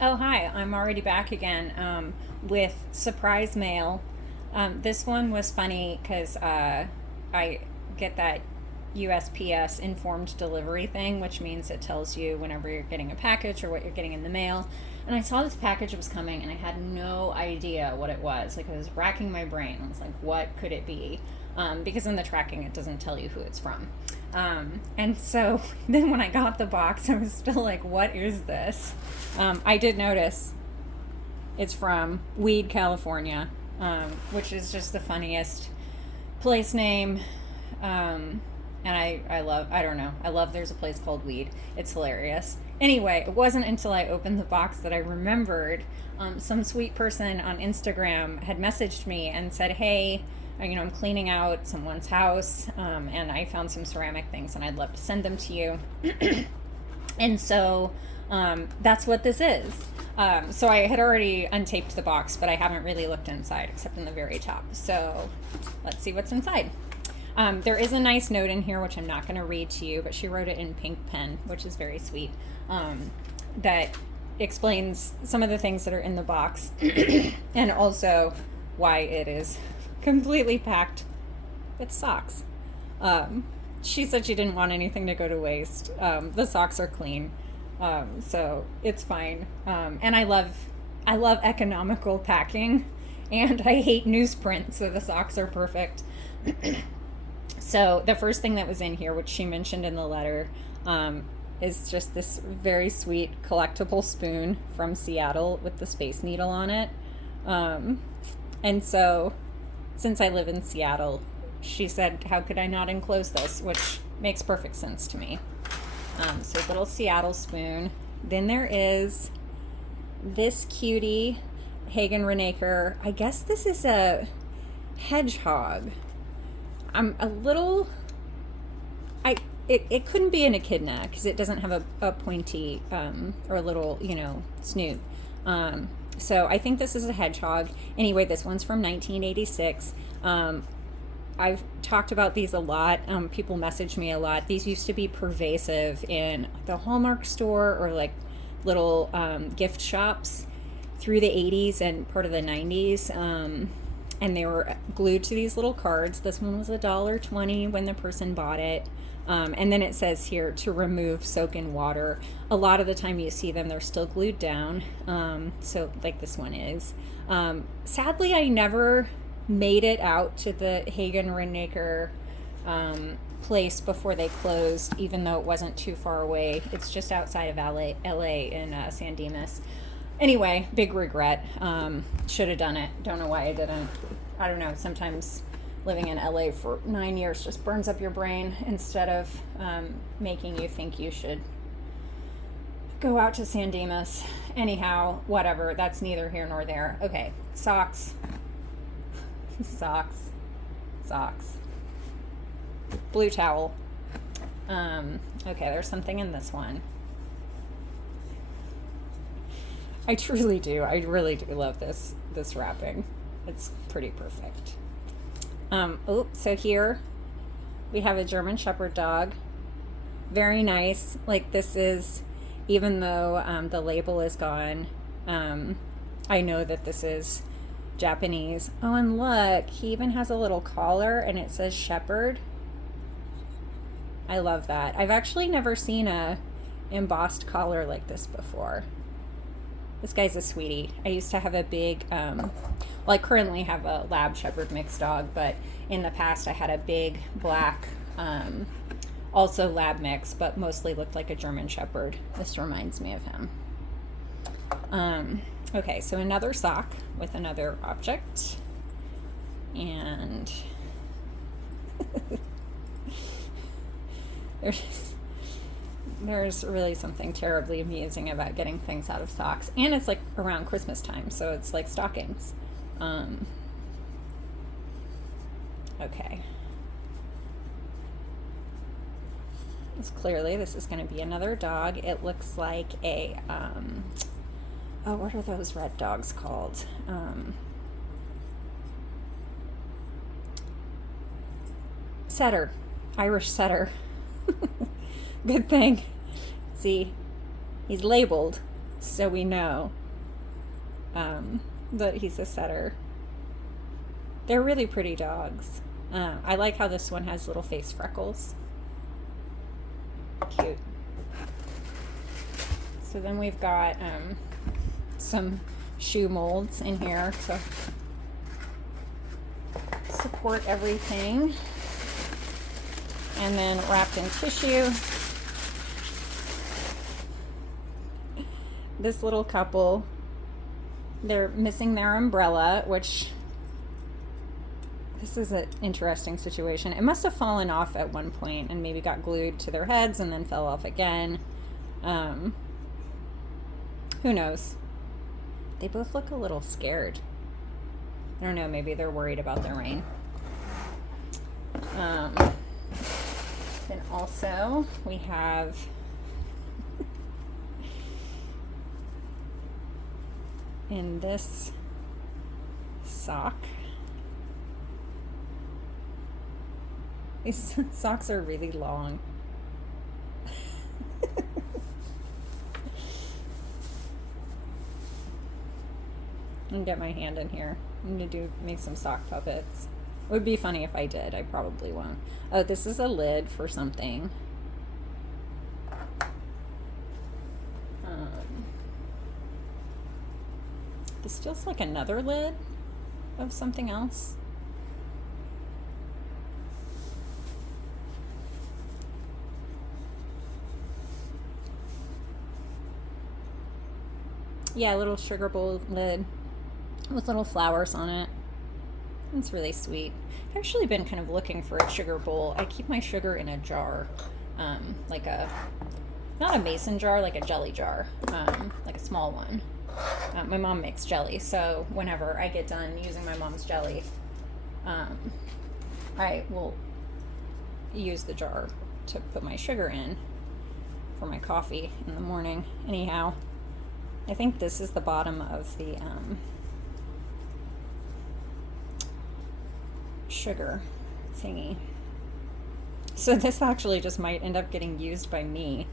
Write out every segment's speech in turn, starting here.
Oh, hi. I'm already back again with surprise mail. This one was funny because I get that USPS informed delivery thing, which means it tells you whenever you're getting a package or what you're getting in the mail. And I saw this package was coming and I had no idea what it was. Like, I was racking my brain. I was like, what could it be? Because in the tracking, it doesn't tell you who it's from. And so then when I got the box, I was still like, what is this? I did notice it's from Weed, California, which is just the funniest place name. And I love, I don't know, I love there's a place called Weed. It's hilarious. Anyway, it wasn't until I opened the box that I remembered some sweet person on Instagram had messaged me and said, hey, I'm cleaning out someone's house, and I found some ceramic things and I'd love to send them to you. And so that's what this is. So I had already untaped the box, but I haven't really looked inside except in the very top. So let's see what's inside. There is a nice note in here, which I'm not going to read to you, but she wrote it in pink pen, which is very sweet, that explains some of the things that are in the box and also why it is completely packed with socks. She said she didn't want anything to go to waste. The socks are clean, so it's fine. And I love economical packing, and I hate newsprint, so the socks are perfect. So the first thing that was in here, which she mentioned in the letter, is just this very sweet collectible spoon from Seattle with the Space Needle on it. And so, since I live in Seattle, she said, how could I not enclose this? Which makes perfect sense to me. So little Seattle spoon. Then there is this cutie, Hagen Renaker. I guess this is a hedgehog. I'm a little... It couldn't be an echidna because it doesn't have a pointy or a little, snoot. So I think this is a hedgehog. Anyway, this one's from 1986. I've talked about these a lot. People message me a lot. These used to be pervasive in the Hallmark store or like little gift shops through the 80s and part of the 90s. And they were glued to these little cards. This one was $1.20 when the person bought it. And then it says here to remove, soak in water. A lot of the time you see them, they're still glued down. So like this one is. Sadly, I never made it out to the Hagen Renaker place before they closed, even though it wasn't too far away. It's just outside of LA in San Dimas. Anyway, big regret. Should have done it. Don't know why I didn't. I don't know. Sometimes living in LA for 9 years just burns up your brain instead of making you think you should go out to San Dimas. Anyhow, whatever. That's neither here nor there. Okay, socks. Socks. Socks. Blue towel. Okay, there's something in this one. I truly do. I really do love this wrapping. It's pretty perfect. So here we have a German Shepherd dog. Very nice. Like this is, even though the label is gone, I know that this is Japanese. Oh, and look, he even has a little collar and it says Shepherd. I love that. I've actually never seen a embossed collar like this before. This guy's a sweetie. I used to have a big, I currently have a Lab Shepherd mixed dog, but in the past I had a big black, also Lab mix, but mostly looked like a German Shepherd. This reminds me of him. Okay, so another sock with another object. And there's really something terribly amusing about getting things out of socks. And it's like around Christmas time, so it's like stockings. Okay. Clearly this is going to be another dog. It looks like a, what are those red dogs called? Setter. Irish setter. Good thing. See, he's labeled, so we know that he's a setter. They're really pretty dogs. I like how this one has little face freckles. Cute. So then we've got some shoe molds in here to support everything. And then wrapped in tissue, this little couple, they're missing their umbrella, which this is an interesting situation. It must have fallen off at one point and maybe got glued to their heads and then fell off again. Who knows? They both look a little scared. I don't know, maybe they're worried about the rain. Then also we have in this sock. These socks are really long. I'm gonna get my hand in here. I'm gonna make some sock puppets. It would be funny if I did. I probably won't. Oh, this is a lid for something. This feels like another lid of something else. Yeah, a little sugar bowl lid with little flowers on it. It's really sweet. I've actually been kind of looking for a sugar bowl. I keep my sugar in a jar, like not a mason jar, like a jelly jar, like a small one. My mom makes jelly, so whenever I get done using my mom's jelly, I will use the jar to put my sugar in for my coffee in the morning. Anyhow, I think this is the bottom of the sugar thingy. So this actually just might end up getting used by me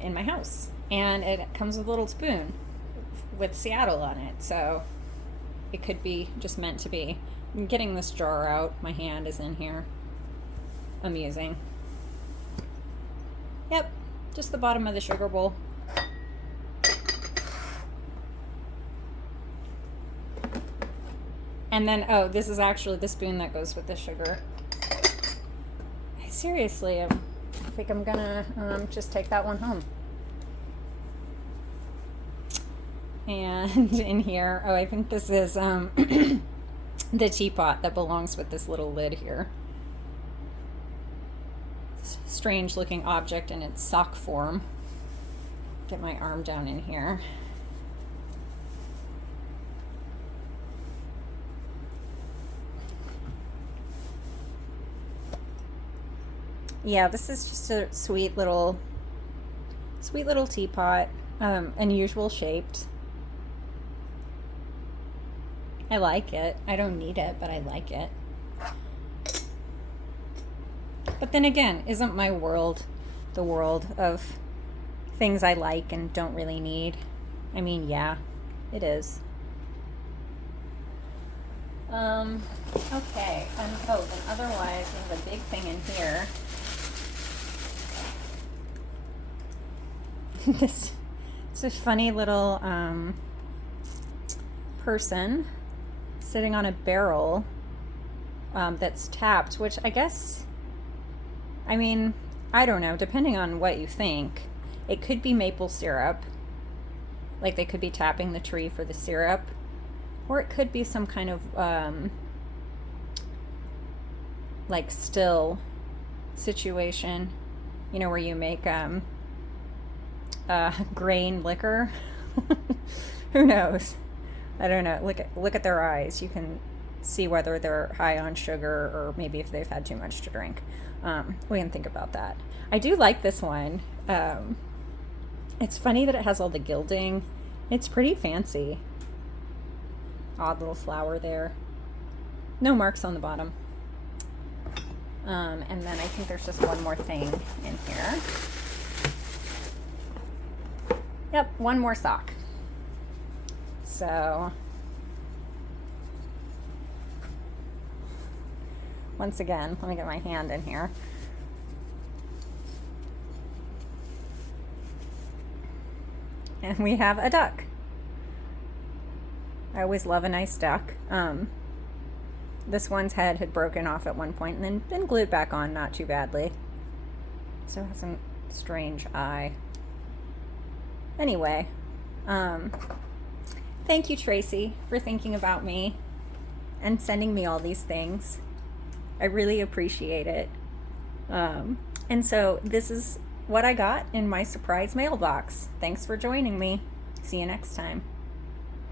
in my house. And it comes with a little spoon with Seattle on it, so it could be just meant to be. I'm getting this jar out. My hand is in here. Amusing. Yep, just the bottom of the sugar bowl. And then, oh, this is actually the spoon that goes with the sugar. Seriously, I think I'm gonna just take that one home. And in here, oh, I think this is the teapot that belongs with this little lid here. Strange looking object in its sock form. Get my arm down in here. Yeah, this is just a sweet little teapot, unusual shaped. I like it. I don't need it, but I like it. But then again, isn't my world the world of things I like and don't really need? I mean, yeah, it is. Okay. Oh, then otherwise, we have a big thing in here. It's a funny little person sitting on a barrel that's tapped, which I guess, I mean, I don't know, depending on what you think. It could be maple syrup, like they could be tapping the tree for the syrup, or it could be some kind of like still situation, you know, where you make grain liquor. Who knows? I don't know. Look at their eyes. You can see whether they're high on sugar or maybe if they've had too much to drink. We can think about that. I do like this one. It's funny that it has all the gilding. It's pretty fancy. Odd little flower there. No marks on the bottom. And then I think there's just one more thing in here. Yep, one more sock. So once again, let me get my hand in here. And we have a duck. I always love a nice duck. This one's head had broken off at one point and then been glued back on not too badly. So it has a strange eye. Anyway, thank you, Tracy, for thinking about me and sending me all these things. I really appreciate it. And so this is what I got in my surprise mailbox. Thanks for joining me. See you next time.